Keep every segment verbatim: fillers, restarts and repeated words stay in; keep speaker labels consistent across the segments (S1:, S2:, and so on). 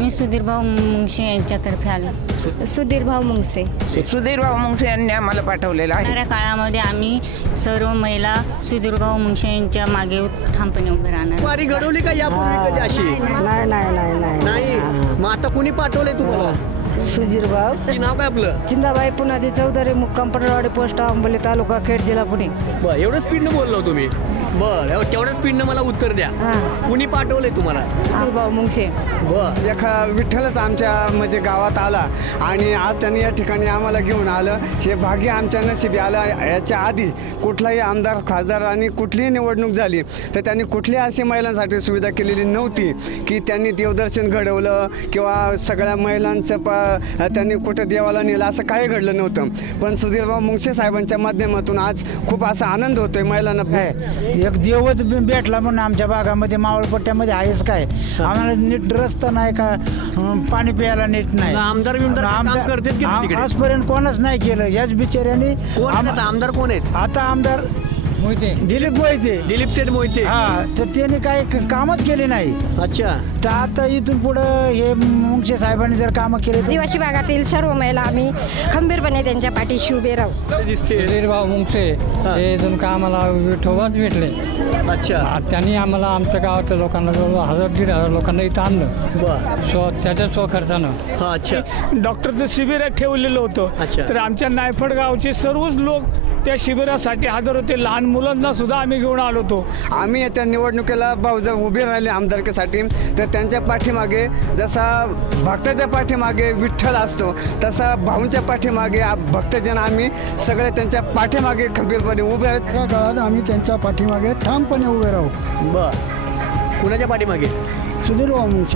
S1: आम्ही सुधीर भाऊ मुंगशे यांच्यातर्फे आलो.
S2: सुधीर भाऊ मुंगसे
S3: सुधीर भाऊ मुंगसे यांनी आम्हाला पाठवलेलं आहे.
S1: येणाऱ्या काळामध्ये आम्ही सर्व महिला सुधीर भाऊ मुंगशे यांच्या मागे ठामपणे उभे राहणार.
S4: वारी घडवली का यापूर्वी कधी अशी?
S5: नाही नाही नाही नाही
S4: नाही. मग आता कुणी पाठवलंय तुम्हाला?
S5: सुधीर भाऊ
S4: की नाव काय आपलं?
S5: चिंदाबाई पुनाजी चौधरी मुक्काम पटवाडी पोस्ट आंबोली तालुका खेड जिल्हा पुणे.
S4: बर, एवढं स्पीडनं बोललो तुम्ही. बर, एवढं- तेवढ्या स्पीडनं मला उत्तर द्या. कुणी पाठवलंय तुम्हाला?
S5: सुधीर भाऊ मुंगसे.
S4: बर,
S6: एखा विठ्ठलच आमच्या म्हणजे गावात आला आणि आज त्यांनी या ठिकाणी आम्हाला घेऊन आलं. हे भाग्य आमच्या नशिबी आलं. याच्या आधी कुठलाही आमदार खासदार आणि कुठलीही निवडणूक झाली तर त्यांनी कुठलीही अशी महिलांसाठी सुविधा केलेली नव्हती की त्यांनी देवदर्शन घडवलं किंवा सगळ्या महिलांचं प त्यांनी कुठं देवाला नेलं, असं काही घडलं नव्हतं. पण सुधीरभाऊ मुंगशे साहेबांच्या माध्यमातून आज खूप असा आनंद होतोय महिलांना.
S7: एक देवच भेटला म्हणून आमच्या भागामध्ये मावळपट्ट्यामध्ये आहेच काय, आम्हाला नीट रस्ता नाही का, अं, पाणी प्यायला नीट नाही.
S4: आमदार बिमदार काम करतात की नाही तिकडे?
S7: आजपर्यंत कोणच नाही केलं. याच बिचाऱ्याने
S4: कोण आहेत आता आमदार? कोण आहेत
S7: आता आमदार दिलीप मोहिते.
S4: दिलीप सेठ मोहिते.
S7: हा, तर त्यांनी काही क- कामच केले नाही.
S4: अच्छा.
S7: तर आता इथून पुढं हे मुंगशे साहेबांनी जर कामं केले तर
S2: आदिवासी भागातील सर्व महिला आम्ही खंबीरपणे त्यांच्या पाठीशी उभे राहू.
S4: दिसते.
S8: सुधीर भाऊ मुंगसे हे जणू आम्हाला विठोबाच भेटले.
S4: अच्छा.
S8: त्यांनी आम्हाला आमच्या गावातल्या लोकांना जवळ हजार दीड हजार लोकांना इथं आणलं.
S4: बर.
S8: स्व त्याच्या स्वखर्चानं.
S4: हा, अच्छा.
S9: डॉक्टरचं शिबिर ठेवलेलं
S4: अच्छा.
S9: होतं. तर आमच्या नायफड गावचे सर्वच लोक त्या शिबिरासाठी हजर होते. लहान मुलांना सुद्धा आम्ही घेऊन आलो होतो.
S6: आम्ही त्या निवडणुकीला भाऊ जर उभे राहिले आमदारकीसाठी तर त्यांच्या पाठीमागे जसा भक्ताच्या पाठीमागे विठ्ठल असतो तसा भाऊंच्या पाठीमागे आ- भक्तजन आम्ही सगळे त्यांच्या पाठीमागे खंबीरपणे उभे आहेत.
S7: या काळात आम्ही त्यांच्या पाठीमागे ठामपणे उभे राहू.
S4: बर, कुणाच्या पाठीमागे?
S7: सुधीर भाऊ मुंगशे.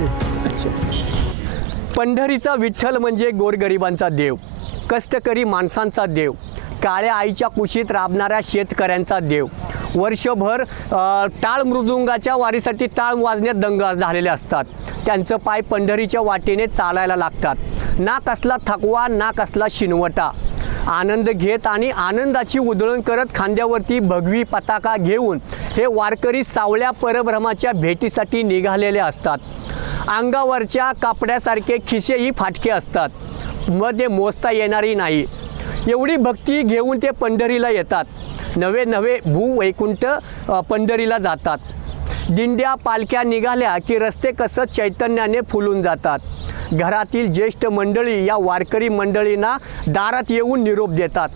S4: पंढरीचा विठ्ठल म्हणजे गोरगरिबांचा देव, कष्टकरी माणसांचा देव, काळ्या आईच्या कुशीत राबणाऱ्या शेतकऱ्यांचा देव. वर्षभर अ, टाळ मृदुंगाच्या वारीसाठी टाळ वाजण्यात दंग झालेले असतात. त्यांचं पाय पंढरीच्या वाटेने चालायला लागतात. ना कसला थकवा ना कसला शिनवटा. आनंद घेत आणि आनंदाची उधळण करत खांद्यावरती भगवी पताका घेऊन हे वारकरी सावळ्या परब्रह्माच्या भेटीसाठी निघालेले असतात. अंगावरच्या कापड्यासारखे खिसेही फाटके असतात, मग ते मोजता येणारी नाही. एवढी भक्ती घेऊन ते पंढरीला येतात. नवे नवे भूवैकुंठ अ, पंढरीला जातात. दिंड्या पालख्या निघाल्या की रस्ते कसं चैतन्याने फुलून जातात. घरातील ज्येष्ठ मंडळी या वारकरी मंडळींना दारात येऊन निरोप देतात.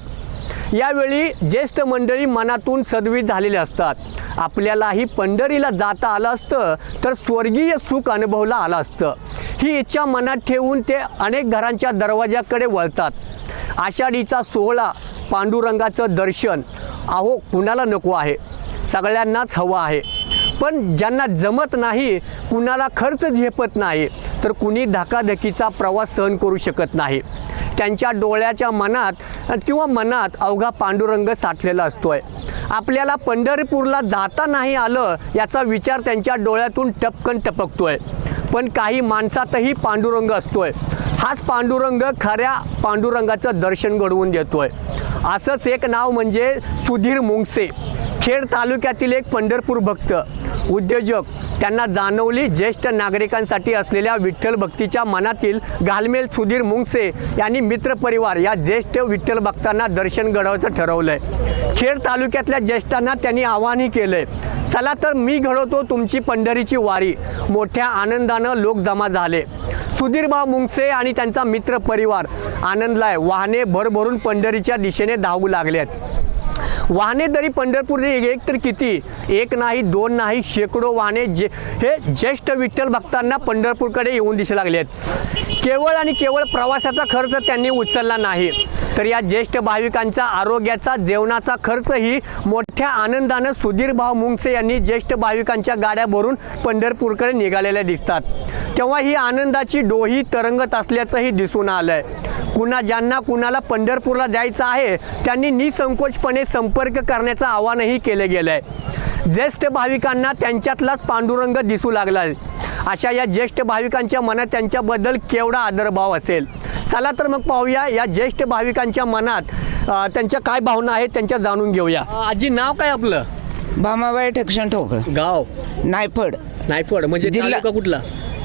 S4: यावेळी ज्येष्ठ मंडळी मनातून सदवी झालेले असतात. आपल्यालाही पंढरीला जाता आलं असतं तर स्वर्गीय सुख अनुभवला आलं असतं, ही इच्छा मनात ठेवून ते अनेक घरांच्या दरवाजाकडे वळतात. आषाढीचा सोहळा, पांडुरंगाचं दर्शन, अहो कुणाला नको आहे, सगळ्यांनाच हवं आहे. पण ज्यांना जमत नाही, कुणाला खर्च झेपत नाही, तर कुणी धकाधकीचा प्रवास सहन करू शकत नाही. त्यांच्या डोळ्याच्या मनात किंवा मनात अवघा पांडुरंग साठलेला असतोय. आपल्याला पंढरपूरला जाता नाही आलं याचा विचार त्यांच्या डोळ्यातून टपकन टपकतोय. पण काही माणसातही पांडुरंग असतोय. हाच पांडुरंग खऱ्या पांडुरंगाचं दर्शन घडवून देतोय. असंच एक नाव म्हणजे सुधीर मुंगसे. खेड तालुक्यातील एक पंढरपूर भक्त, उद्योजक. त्यांना जाणवली ज्येष्ठ नागरिकांसाठी असलेल्या विठ्ठल भक्तीच्या मनातील घालमेल. सुधीर मुंगसे यांनी मित्रपरिवार या ज्येष्ठ विठ्ठल भक्तांना दर्शन घडवायचं ठरवलंय. खेड तालुक्यातल्या ज्येष्ठांना त्यांनी आवाहनही केलंय, चला तर मी घडवतो तुमची पंढरीची वारी. मोठ्या आनंदानं लोक जमा झाले. सुधीरभाऊ मुंगसे आणि त्यांचा मित्रपरिवार आनंदलाय वाहने भरभरून पंढरीच्या दिशेने धावू लागलेत. वाहने तरी पंढरपूरचे एक तर किती, एक नाही दोन नाही शेकडो वाहने जे हे ज्येष्ठ विठ्ठल भक्तांना पंढरपूरकडे येऊन दिसू लागले आहेत. केवळ आणि केवळ प्रवासाचा खर्च त्यांनी उचलला नाही, तर या ज्येष्ठ भाविकांचा आरोग्याचा जेवणाचा खर्चही मोठ्या आनंदानं सुधीरभाऊ मुंगसे यांनी ज्येष्ठ भाविकांच्या गाड्या भरून पंढरपूरकडे निघालेल्या दिसतात. तेव्हा ही आनंदाची डोही तरंगत असल्याचंही दिसून आलंय. कुणा ज्यांना कुणाला पंढरपूरला जायचं आहे त्यांनी निसंकोचपणे संपर्क करण्याचं आवाहनही केलं गेलं आहे. ज्येष्ठ भाविकांना त्यांच्यातलाच पांडुरंग दिसू लागला. अशा या ज्येष्ठ भाविकांच्या मनात त्यांच्याबद्दल केवढा आदरभाव असेल. चला तर मग पाहूया या ज्येष्ठ भाविकांच्या मनात अ, त्यांच्या काय भावना आहेत त्यांच्या जाणून घेऊया. आजी नाव काय आपलं?
S3: बामाबाई ठक्षण ठोकळ,
S4: गाव
S3: नायफड,
S4: नायफड. म्हणजे
S3: जिल्हा-
S4: तालुका कुठला?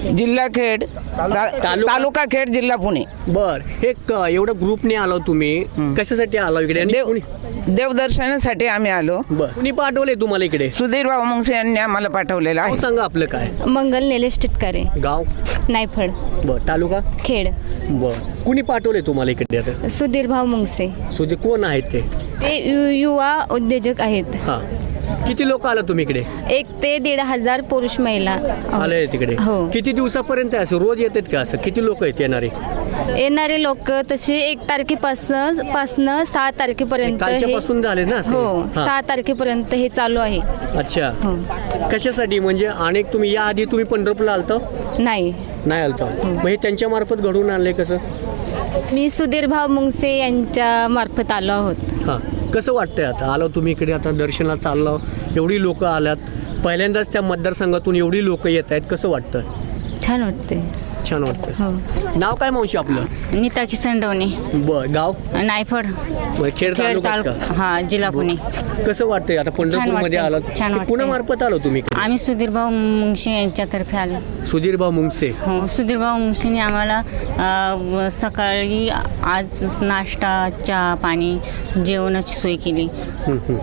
S3: जिल्हा खेड ता-
S4: तालुका-
S3: तालुका खेड जिल्हा पुणे.
S4: बर हे क- एवढं ग्रुपने आलो तुम्ही कशासाठी आलो इकडे आणि
S3: देव
S4: कुणी-
S3: देवदर्शनासाठी आम्ही आलो.
S4: बर कुणी पाठवले तुम्हाला इकडे?
S3: सुधीर भाऊ मुंगसे यांनी आम्हाला पाठवलेलं
S4: नाव
S3: आहे.
S4: सांगा आपलं काय?
S2: मंगल निलेश टिटकारे,
S4: गाव?
S2: नायफळ,
S4: बर तालुका?
S2: खेड.
S4: बर कुणी पाठवले तुम्हाला इकडे आता?
S2: सुधीर भाऊ मुंगसे,
S4: सुधी कोण आहेत ते?
S2: ते यु- युवा उद्योजक आहेत.
S4: हा किती लोक आला तुम्ही इकडे?
S2: एक ते दीड हजार पुरुष महिला
S4: आले तिकडे?
S2: हो.
S4: किती दिवसापर्यंत आहे असं? रोज येतात का असं? किती लोक आहेत येणारे?
S2: येणारे लोक तसे एक तारखेपासून पासनं सहा तारखेपर्यंत
S4: कालच्या
S2: हे-
S4: पासून झाले ना असं?
S2: हो
S4: हा.
S2: सहा तारखेपर्यंत हे चालू आहे.
S4: अच्छा
S2: हो.
S4: कशासाठी म्हणजे अनेक तुम्ही या आधी तुम्ही पंढरपूरला आलता?
S2: नाही,
S4: नाही आलता मग हे त्यांच्या मार्फत घडवून आणलंय कसं?
S2: मी सुधीर भाऊ मुंगसे यांच्या मार्फत आलो आहोत.
S4: हां कसं वाटतंय आता आलो तुम्ही इकडे आता दर्शनाला चाललो एवढी लोक आल्यात पहिल्यांदाच त्या मतदारसंघातून एवढी लोक येत आहेत कसं वाटतं?
S2: छान वाटते.
S4: छान वाटतं.
S2: हो.
S4: नाव काय मावशी आपलं?
S1: नीता किसन डवणे,
S4: बर गाव?
S1: नायफळ,
S4: बरं, खेड
S1: खेड
S4: तालुकाच का?
S1: तालुका, हा जिल्हा पुणे.
S4: कसं वाटतंय आता पंढरपूरमध्ये
S1: वाटतंय,
S4: आलात?
S1: छान
S4: ते
S1: वाटतंय.
S4: कुणामार्फत आलो तुम्ही इकडे?
S1: आम्ही सुधीरभाऊ मुंगशे यांच्यातर्फे आलो.
S4: सुधीरभाऊ मुंगसे.
S1: हो सुधीरभाऊ मुंगशेने आम्हाला अ, सकाळी आज नाश्ता चहा पाणी जेवणाची सोय केली.
S4: हं, हं.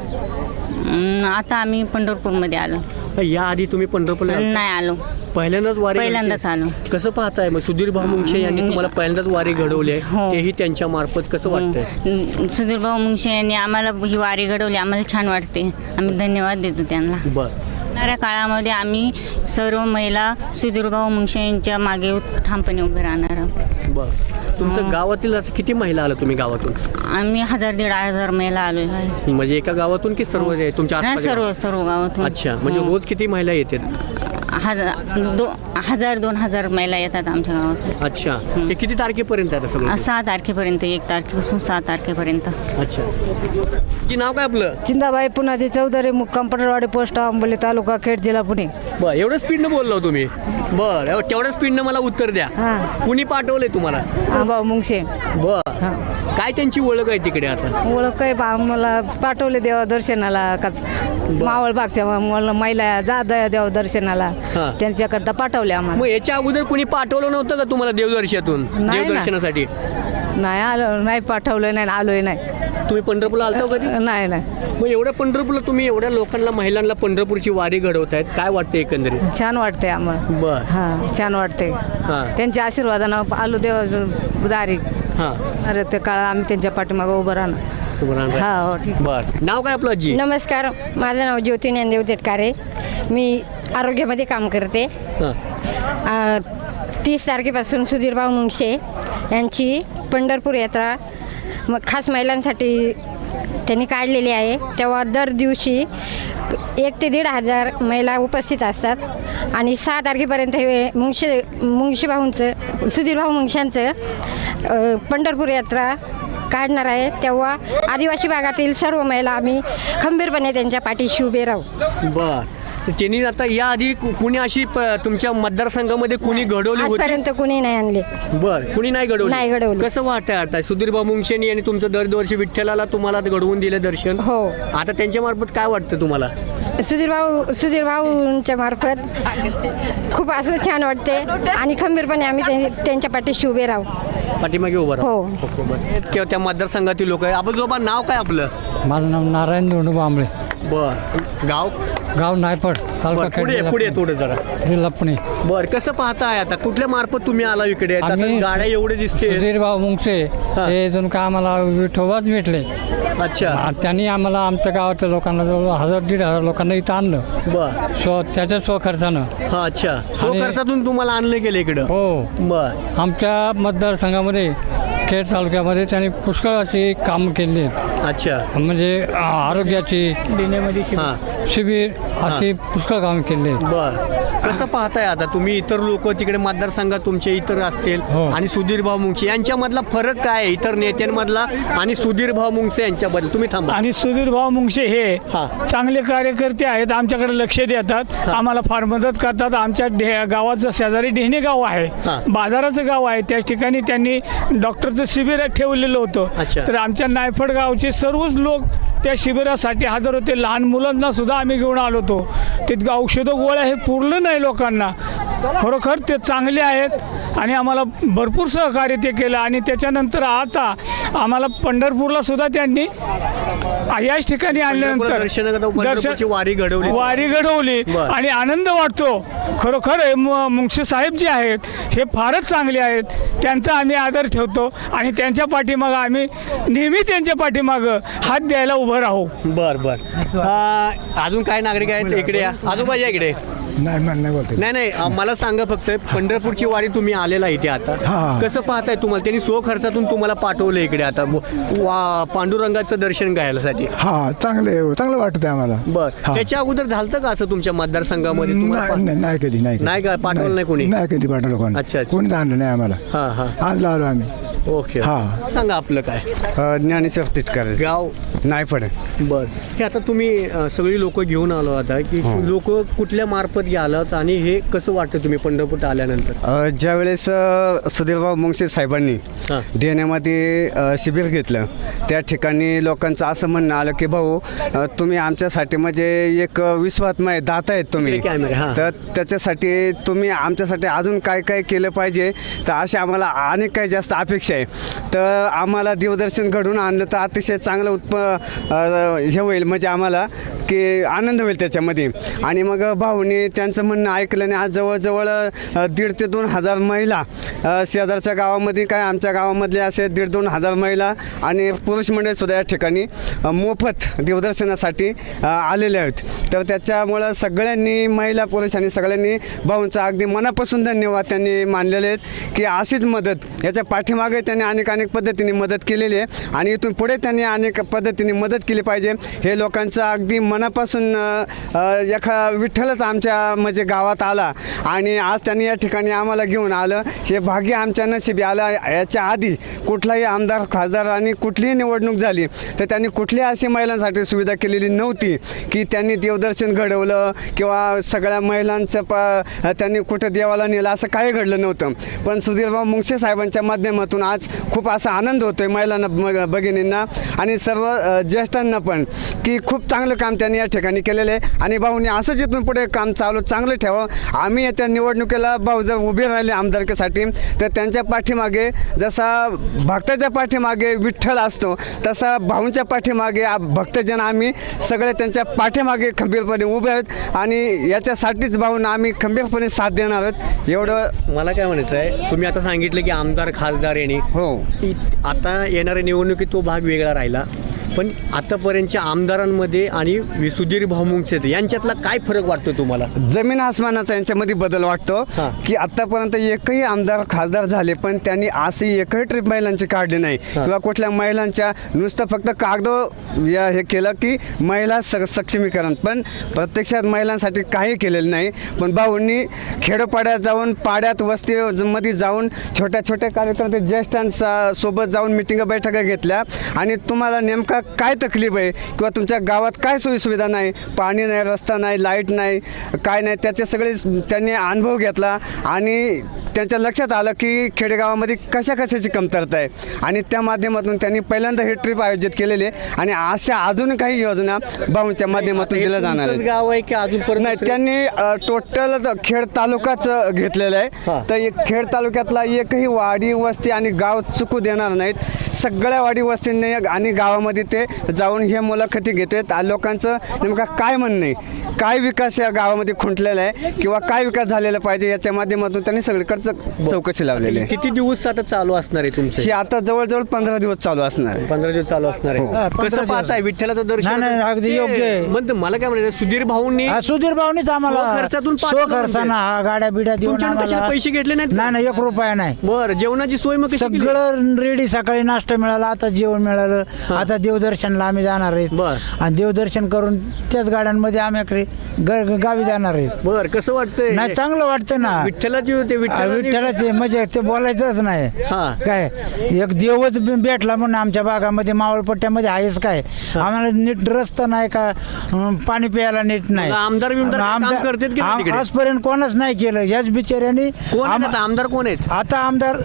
S1: अं, आता आम्ही पंढरपूरमध्ये आलो.
S4: या आधी तुम्ही पंढरपूरला आलता?
S1: नाही आलो,
S4: पहिल्यांदाच वारी
S1: पहिल्यांदाच
S4: घडते?
S1: आलो.
S4: कसं पाहताय मग सुधीरभाऊ मुंगशे यांनी तुम्हाला पहिल्यांदाच वारी घडवली आहे
S1: हो.
S4: तेही त्यांच्या मार्फत कसं वाटतंय?
S1: अं, सुधीरभाऊ मुंगशे यांनी आम्हाला ही वारी घडवली, आम्हाला छान वाटते. आम्ही धन्यवाद देतो त्यांना.
S4: बर
S1: येणाऱ्या काळामध्ये आम्ही सर्व महिला सुधीरभाऊ मुंगशे यांच्या मागे ठामपणे उभे राहणार आहोत.
S4: बर तुमचं गावातील असं किती महिला आला तुम्ही गावातून?
S1: आम्ही हजार दीड हजार महिला आलेलो आहे.
S4: म्हणजे एका गावातून की सर्व जे तुमच्या
S1: नाही,
S4: आसपास?
S1: सर्व सर्व गावातून.
S4: अच्छा म्हणजे
S1: हो.
S4: रोज किती महिला येतात?
S1: हजार दो हजार दोन हजार महिला येतात आमच्या गावातून.
S4: अच्छा हे किती तारखेपर्यंत आहे सगळं?
S1: सहा तारखेपर्यंत, एक तारखेपासून सहा तारखेपर्यंत.
S4: अच्छा की नाव काय आपलं?
S5: चिंदाबाई पुनाजी चौधरी, मुक्काम पटरवाडी पोस्ट आंबोली, तालुका खेड, जिल्हा पुणे.
S4: बर एवढं स्पीडनं बोललो तुम्ही? बर एवढं- तेवढ्या स्पीडनं मला उत्तर द्या.
S5: हां.
S4: कुणी पाठवलंय तुम्हाला?
S5: हा भाऊ मुंगशे.
S4: बर काय त्यांची ओळख आहे तिकडे आता?
S5: ओळख काय बा मला पाठवले देवा दर्शनाला काच मावळ भागच्या मला महिला जा द- देव दर्शनाला
S4: हां.
S5: त्यांच्याकरता पाठवले आम्हाला.
S4: मग याच्या अगोदर कुणी पाठवलं नव्हतं का तुम्हाला देवदर्शनातून?
S5: नाही ना.
S4: देवदर्शनासाठी
S5: नाही आलो, नाही पाठवलं नाही, आलोय नाही.
S4: तुम्ही पंढरपूरला आलता कधी?
S5: नाही नाही
S4: मग एवढ्या पंढरपूरला तुम्ही एवढ्या लोकांना महिलांना पंढरपूरची वारी घडवतायत काय वाटतं एकंदरीत?
S5: छान वाटते आम्हाला.
S4: बर
S5: हां छान वाटते.
S4: हां
S5: त्यांच्या आशीर्वादानं आलो देवाचं दारी.
S4: हां
S5: अरे ते काळ आम्ही त्यांच्या पाठीमागं उभं राहणार. हा हो ठीक.
S4: बर नाव काय आपलं आजी?
S2: नमस्कार, माझं नाव ज्योती ज्ञानदेव तिटकारे. मी आरोग्यामध्ये काम करते.
S4: हां
S2: आ, तीस तारखेपासून सुधीरभाऊ मुंगशे यांची पंढरपूर यात्रा मग खास महिलांसाठी त्यांनी काढलेली आहे. तेव्हा दर दिवशी एक ते दीड हजार महिला उपस्थित असतात आणि सहा तारखेपर्यंत हे मुंगशे मुंगशे भाऊंचं सुधीरभाऊ मुंगशांचं अ, पंढरपूर यात्रा काढणार आहे. तेव्हा आदिवासी भागातील सर्व महिला आम्ही खंबीरपणे त्यांच्या पाठीशी उभे राहू.
S4: बर त्यांनी आता या आधी कु- कुणी अशी प- तुमच्या मतदारसंघामध्ये कुणी घडवली होती?
S2: आजपर्यंत कुणी नाही आणले.
S4: बर कुणी नाही घडवली?
S2: नाही घडवली.
S4: कसं वाटतंय आता सुधीरभाऊ मुंगशेनी आणि तुमचं दरवर्षी विठ्ठलाला तुम्हाला घडवून दिलं दर्शन?
S2: हो.
S4: आता त्यांच्या मार्फत काय वाटतं तुम्हाला?
S2: सुधीरभाऊ सुधीरभाऊंच्या मार्फत खूप असं छान वाटते आणि खंबीरपणे आम्ही त्यां- त्यांच्या पाठीशी उभे राहू.
S4: पाठीमागे उभं राहा.
S2: हो.
S4: ओके, बरं. किंवा त्या मतदारसंघातील लोक आहे. आपण जोबा नाव काय आपलं?
S8: माझं नाव नारायण धोंडू बांबळे,
S4: बर गाव?
S8: गाव नायपड, तालुका
S4: बरं,
S8: खेड,
S4: पुढे
S8: जिल्हा
S4: पुढे
S8: पुणे.
S4: थोडं जरा.
S8: जिल्हा पुणे.
S4: बर कसं पाहताय आता कुठल्या मार्फत तुम्ही आला इकडे? आता
S8: आम्ही-
S4: गाड्या एवढे दिसते.
S8: सुधीरभाऊ मुंगसे
S4: हा.
S8: हे जणू का आम्हाला विठोबाच भेटले.
S4: अच्छा
S8: आ, त्यांनी आम्हाला आमच्या गावातल्या लोकांना जवळ हजार दीड हजार लोकांना इथं आणलं
S4: बर
S8: स्व त्याच्या स्वखर्चानं.
S4: हा अच्छा सो खर्चातून तुम्हाला आणलं गेलं इकडं?
S8: हो.
S4: बर
S8: आमच्या मतदारसंघामध्ये खेड तालुक्यामध्ये त्यांनी पुष्कळ अशी कामं केली आहेत.
S4: अच्छा
S8: म्हणजे आ, आरोग्याची
S4: हा
S8: शिबिर अशी पुष्कळ कामं केली आहेत.
S4: बर कसं पाहताय आता तुम्ही? इतर लोक तिकडे मतदारसंघात तुमचे इतर असतील
S8: हो.
S4: आणि सुधीरभाऊ मुंगसे यांच्यामधला फरक काय आहे इतर नेत्यांमधला आणि सुधीरभाऊ मुंगसे यांच्याबद्दल? तुम्ही थांबा.
S9: आणि सुधीरभाऊ मुंगशे हे
S4: हा.
S9: चांगले कार्यकर्ते आहेत. आमच्याकडे लक्ष देतात, आम्हाला फार मदत करतात. आमच्या डे- गावाचं शेजारी डेहणे गाव आहे,
S4: हा.
S9: बाजाराचं गाव आहे. त्या ठिकाणी त्यांनी डॉक्टरचं शिबिर ठेवलेलं होतं.
S4: अच्छा.
S9: तर आमच्या नायफड गावचे सर्वच लोक त्या शिबिरासाठी हजर होते. लहान मुलांना सुद्धा आम्ही घेऊन आलो होतो. तिथं औषधं गोळ्या हे पुरलं नाही लोकांना. खरोखर ते चांगले आहेत आणि आम्हाला भरपूर सहकार्य ते केलं. आणि त्याच्यानंतर आता आम्हाला पंढरपूरला सुद्धा त्यांनी याच ठिकाणी आणल्यानंतर
S4: दर्शनाकरता पंढरपूरची वारी घडवली.
S9: वारी घडवली
S4: बरं.
S9: आणि आनंद वाटतो. खरोखर हे म- मुंगसे साहेब जे आहेत हे फारच चांगले आहेत. त्यांचा आम्ही आदर ठेवतो आणि त्यांच्या पाठीमागं आम्ही नेहमी त्यांच्या पाठीमागं हात द्यायला उभं राहू.
S4: बर बर अं, अजून काय नागरिक आहेत इकडे या. आजोबा या इकडे.
S7: नाही मला नाही बोलते
S4: नाही नाही अं, मला सांगा फक्त पंढरपूरची वारी तुम्ही आलेला इथे आता
S7: हा.
S4: कसं पाहताय तुम्हाला त्यांनी स्वखर्चातून तुम्हाला पाठवलं इकडे आता वा- पांडुरंगाचं दर्शन घ्यायसाठी.
S7: हा चांगले चांगलं वाटतंय आम्हाला.
S4: बर
S7: हा.
S4: त्याच्या अगोदर झालं का असं तुमच्या मतदारसंघामध्ये तुम्हाला पा-
S7: नाही नाही कधी नाही कधी.
S4: नाही का? पाठवलं नाही कोणी?
S7: नाही कधी पाठवलं कोणी.
S4: अच्छा, अच्छा.
S7: कोणीच आणलं नाही आम्हाला.
S4: हा हा
S7: आज आलो आम्ही.
S4: ओके
S7: हा.
S4: सांगा आपलं काय
S6: ज्ञानेश्वर तिटकर
S4: गाव.
S6: नाही पडे.
S4: बर हे आता तुम्ही अ, सगळी लोक घेऊन आलो आता की लोक कुठल्या मार्फत गेलात आणि हे कसं वाटतं तुम्ही पंढरपूर आल्यानंतर.
S6: अ, ज्यावेळेस अ, सुधीरभाऊ मुंगसे साहेबांनी
S4: हां.
S6: ढेण्यामध्ये अ, शिबिर घेतलं त्या ठिकाणी लोकांचं असं म्हणणं आलं की भाऊ अ, तुम्ही आमच्यासाठी म्हणजे एक विश्वात्मय दाता आहेत तुम्ही,
S4: इकडे कॅमेरा, हां.
S6: तर त्याच्यासाठी तुम्ही आमच्यासाठी अजून काय काय केलं पाहिजे तर असे आम्हाला अनेक काही जास्त अपेक्षा आहे. तर आम्हाला देवदर्शन घडून आणलं तर अतिशय चांगलं उत्प अ, हे होईल म्हणजे आम्हाला की आनंद होईल त्याच्यामध्ये. आणि मग भाऊनी त्यांचं म्हणणं ऐकलं आणि आज जवळजवळ अ, दीड ते दोन हजार महिला अ, शेजारच्या गावामध्ये काय आमच्या गावामधले असे दीड दोन हजार महिला आणि पुरुष मंडळीसुद्धा या ठिकाणी अ, मोफत देवदर्शनासाठी अ, आलेले आहेत. तर त्याच्यामुळं सगळ्यांनी महिला पुरुष आणि सगळ्यांनी भाऊंचा अगदी मनापासून धन्यवाद त्यांनी मानलेले आहेत की अशीच मदत याच्या पाठीमागे त्यांनी अनेक अनेक पद्धतीने मदत केलेली आहे आणि इथून पुढे त्यांनी अनेक पद्धतीने मदत केली पाहिजे. हे लोकांचं अगदी मनापासून अ, अ, एखा विठ्ठलच आमच्या म्हणजे गावात आला आणि आज त्यांनी या ठिकाणी आम्हाला घेऊन आलं हे भाग्य आमच्या नशिबी आलं. याच्या आधी कुठलाही आमदार खासदार आणि कुठलीही निवडणूक झाली तर त्यांनी कुठलीही अशी महिलांसाठी सुविधा केलेली नव्हती की त्यांनी देवदर्शन घडवलं किंवा सगळ्या महिलांचं प त्यांनी कुठं देवाला नेलं असं काही घडलं नव्हतं. पण सुधीरभाऊ मुंगसे साहेबांच्या माध्यमातून आज खूप असा आनंद होतो आहे महिलांना ब- भगिनींना आणि सर्व अ, ज्येष्ठांना पण की खूप चांगलं काम त्यांनी या ठिकाणी केलेलं आहे. आणि भाऊनी असंच इथून पुढे काम चालू चांगलं ठेवावं. आम्ही येत्या निवडणुकीला भाऊ जर उभे राहिले आमदारकीसाठी तर त्यांच्या पाठीमागे जसा भक्ताच्या पाठीमागे विठ्ठल असतो तसा भाऊंच्या पाठीमागे आ- भक्तजन आम्ही सगळे त्यांच्या पाठीमागे खंबीरपणे उभे आहेत आणि याच्यासाठीच भाऊंना आम्ही खंबीरपणे साथ देणार आहोत. एवढं
S4: मला काय म्हणायचं आहे तुम्ही आता सांगितलं की आमदार खासदार येणे
S6: हो.
S4: इ- आता येणाऱ्या निवडणुकीत तो भाग वेगळा राहिला पण आतापर्यंतच्या आमदारांमध्ये आणि सुधीर भाऊ मुंगसे यांच्यातला काय फरक वाटतो तुम्हाला.
S6: जमीन आसमानाचा यांच्यामध्ये बदल वाटतो
S4: हां.
S6: की आतापर्यंत एकही आमदार खासदार झाले पण त्यांनी अशी एकही ट्रिप महिलांची काढली नाही किंवा कुठल्या महिलांच्या नुसतं फक्त कागद या हे केलं की महिला स सक्षमीकरण पण प्रत्यक्षात महिलांसाठी काही केलेलं नाही. पण भाऊंनी खेडोपाड्यात जाऊन पाड्यात वस्तीमध्ये जाऊन छोट्या छोट्या कार्यक्रम ते ज्येष्ठांचा सोबत जाऊन मिटिंग बैठका घेतल्या आणि तुम्हाला नेमका काय तकलीफ आहे किंवा तुमच्या गावात काय सोयीसुविधा नाही, पाणी नाही, रस्ता नाही, लाईट नाही, काय नाही, त्याचे सगळे त्यांनी अनुभव घेतला आणि त्यांच्या लक्षात आलं की खेडेगावामध्ये कशा कशाची कमतरता आहे आणि त्या माध्यमातून त्यांनी पहिल्यांदा ही ट्रिप आयोजित केलेली आहे आणि अशा अजून काही योजना भाऊंच्या माध्यमातून दिल्या जाणार
S4: तुमचंच
S6: आहेत.
S4: गाव आहे की अजून
S6: नाही त्यांनी टोटल खेड तालुकाच घेतलेलं आहे.
S4: हां.
S6: तर एक खेड तालुक्यातला एकही वाडी वस्ती आणि गाव चुकू देणार नाहीत. सगळ्या वाडी वस्तींनी आणि गावामध्ये ते जाऊन हे मुलाखती घेतात. लोकांचं नेमका काय म्हणणं आहे, काय विकास या गावामध्ये खुंटलेला आहे किंवा काय विकास झालेला पाहिजे याच्या माध्यमातून त्यांनी सगळीकडचं चौकशी लावलेली आहे.
S4: किती दिवस आता चालू असणार आहे तुमचे.
S6: ही आता जवळजवळ पंधरा दिवस चालू असणार आहे.
S4: पंधरा दिवस चालू असणार
S7: हा,
S4: आहे.
S7: पंधरा
S4: कसं
S7: दिवस.
S4: पाहताय विठ्ठलाचं दर्शन.
S7: नाही, नाही, अगदी योग्य आहे.
S4: म्हणतो मला काय म्हणायचं सुधीर भाऊंनी
S7: हा, सुधीर भाऊनीच आम्हाला
S4: स्वखर्चातून पाठवलं
S7: स्वखर्चानं हा गाड्या बिड्या देऊन
S4: तुमच्याकडून कशाला पैसे घेतले नाहीत का?
S7: नाही नाही एक रुपया नाही.
S4: बरं जेवणाची सोय मग कशी केली?
S7: सगळं रेडी. सकाळी नाश्ता मिळाला, आता जेवण मिळालं. आता देवदर्शनला आम्ही जाणार आहेत
S4: बर.
S7: आणि देवदर्शन करून त्याच गाड्यांमध्ये आम्ही इकडे ग- गावी जाणार आहेत.
S4: बरं कसं वाटतंय
S7: नाही चांगलं वाटतं ना.
S4: विठ्ठलाची होते
S7: आ,
S4: विठ्ठलाची
S7: विठ्ठलाचे म्हणजे ते बोलायचंच नाही.
S4: हा.
S7: काय एक देवच बे- भेटला म्हणून आमच्या भागामध्ये मावळपट्ट्यामध्ये आहेच काय आम्हाला नीट रस्ता नाही का अं, पाणी प्यायला नीट नाही.
S4: मग आमदार बिमदार काय काम
S7: आमदार-
S4: करतात की नाही
S7: आम-
S4: तिकडे?
S7: आजपर्यंत कोणच नाही केलं. याच बिचाऱ्यांनी
S4: कोण आहेत
S7: आम-
S4: आता आमदार कोण आहेत.
S7: आता आमदार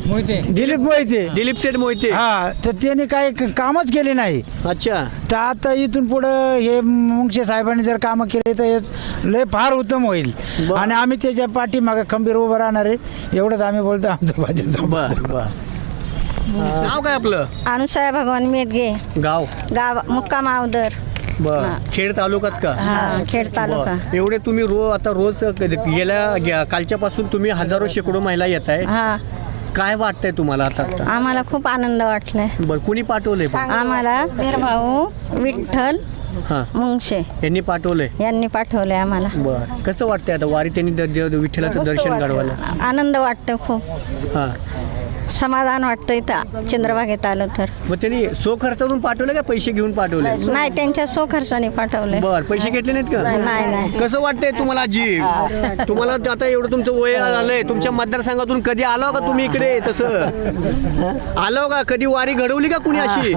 S8: मोहिते
S7: दिलीप मोहिते.
S4: दिलीप शेठ मोहिते.
S7: हा, तर त्यांनी काही क- कामच केले नाही.
S4: अच्छा.
S7: तर आता इथून पुढं हे मुंगशे साहेबांनी जर कामं केले तर हे लय फार उत्तम होईल.
S4: बरं.
S7: आणि आम्ही त्याच्या पाठीमागे खंबीर उभं राहणार आहे, एवढंच आम्ही बोलतो आमचं भाजप.
S4: बर बर. नाव काय आपलं?
S2: अनुसया भगवान मेदगे,
S4: गाव?
S2: गाव मुक्काम अवदर,
S4: बर. खेड तालुकाच का?
S2: हा, खेड तालुका.
S4: बरं. एवढे तुम्ही रोज आता रोज कधी- गेल्या गे- कालच्या पासून तुम्ही हजारो शेकडो महिला येत आहे.
S2: हा,
S4: काय वाटतंय तुम्हाला आता?
S2: आम्हाला खूप आनंद वाटलाय.
S4: बर. कुणी पाठवलंय पण?
S2: आम्हाला भाऊ विठ्ठल
S4: हा,
S2: मुंगशे
S4: यांनी पाठवलंय.
S2: यांनी पाठवलंय आम्हाला.
S4: बर. कसं वाटतंय आता वारी त्यांनी द- देव विठ्ठलाचं दर्शन घडवलं?
S2: आनंद वाटतो खूप,
S4: हा.
S2: समाधान वाटतं इथं चंद्रभागेत आलो तर.
S4: मग त्यांनी सो खर्चातून पाठवलं का पैसे घेऊन पाठवले?
S2: नाही, त्यांच्या सो खर्चाने पाठवलंय.
S4: बर. पैसे घेतले नाहीत का?
S2: नाही नाही.
S4: कसं वाटतंय तुम्हाला आजी? तुम्हाला आता एवढं तुमचं वय आलंय, तुमच्या मतदारसंघातून कधी आलो का तुम्ही इकडे? तसं आलो का? कधी वारी घडवली का कुणी अशी?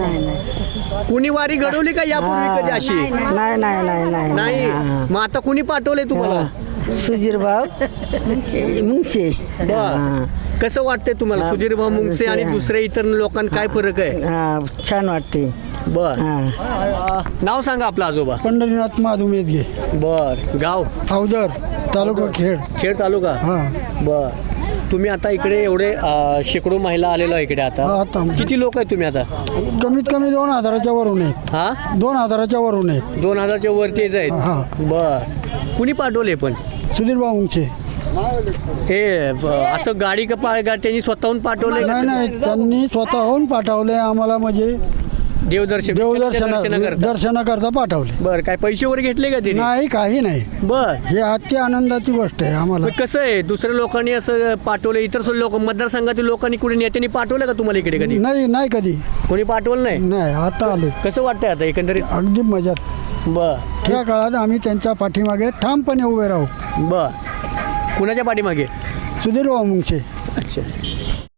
S4: कुणी वारी घडवली का यापूर्वी कधी अशी?
S10: नाही नाही नाही नाही
S4: नाही. मग आता कुणी पाठवलंय तुम्हाला?
S10: सुधीर भाऊ मुंगशे.
S4: बर. कसं वाटतंय तुम्हाला सुधीर भाऊ मुंगसे आणि दुसऱ्या इतर लोकांना काय फरक आहे?
S10: हा, छान वाटते.
S4: बर. नाव सांगा आपलं आजोबा.
S7: पंढरीनाथ माधव मेदगे,
S4: बर. गाव?
S7: अवदर, तालुका खेड.
S4: खेड तालुका.
S7: हा.
S4: बर. तुम्ही आता इकडे एवढे अं, शेकडो महिला आलेलो आहे इकडे आता.
S7: आता.
S4: किती लोक आहेत तुम्ही आता?
S7: कमीत कमी दोन हजाराच्या वरून आहेत.
S4: हा,
S7: दोन हजाराच्या वरून आहेत.
S4: दोन हजारच्या वरतीच आहेत.
S7: हा.
S4: बर. कुणी पाठवले पण?
S7: सुधीर भाऊ मुंगशे.
S4: ते ब- असं गाडी का पा- गा- त्यांनी स्वतःहून पाठवले?
S7: नाही नाही, त्यांनी स्वतःहून पाठवले आम्हाला, म्हणजे
S4: देवदर्शन
S7: देवदर्शन
S4: दर्शनाकरता.
S7: दर्शनाकरता पाठवले.
S4: बर. काय पैसे वगैरे घेतले का त्यांनी?
S7: नाही, काही नाही.
S4: बर.
S7: हे अति आनंदाची गोष्ट आहे आम्हाला.
S4: मग कसं आहे, दुसऱ्या लोकांनी असं पाठवलं, इतर लोक मतदारसंघातील लोकांनी कुठे नेत्यांनी पाठवलं का तुम्हाला इकडे कधी?
S7: नाही नाही, कधी
S4: कोणी पाठवलं नाही?
S7: नाही. आता आलो.
S4: कसं वाटतंय आता एकंदरीत?
S7: अगदी मजात.
S4: बर.
S7: त्या काळात आम्ही त्यांच्या पाठीमागे ठामपणे उभे राहू.
S4: बर. कुणाच्या पाठीमागे?
S7: सुधीर भाऊ मुंगशे.
S4: अच्छा.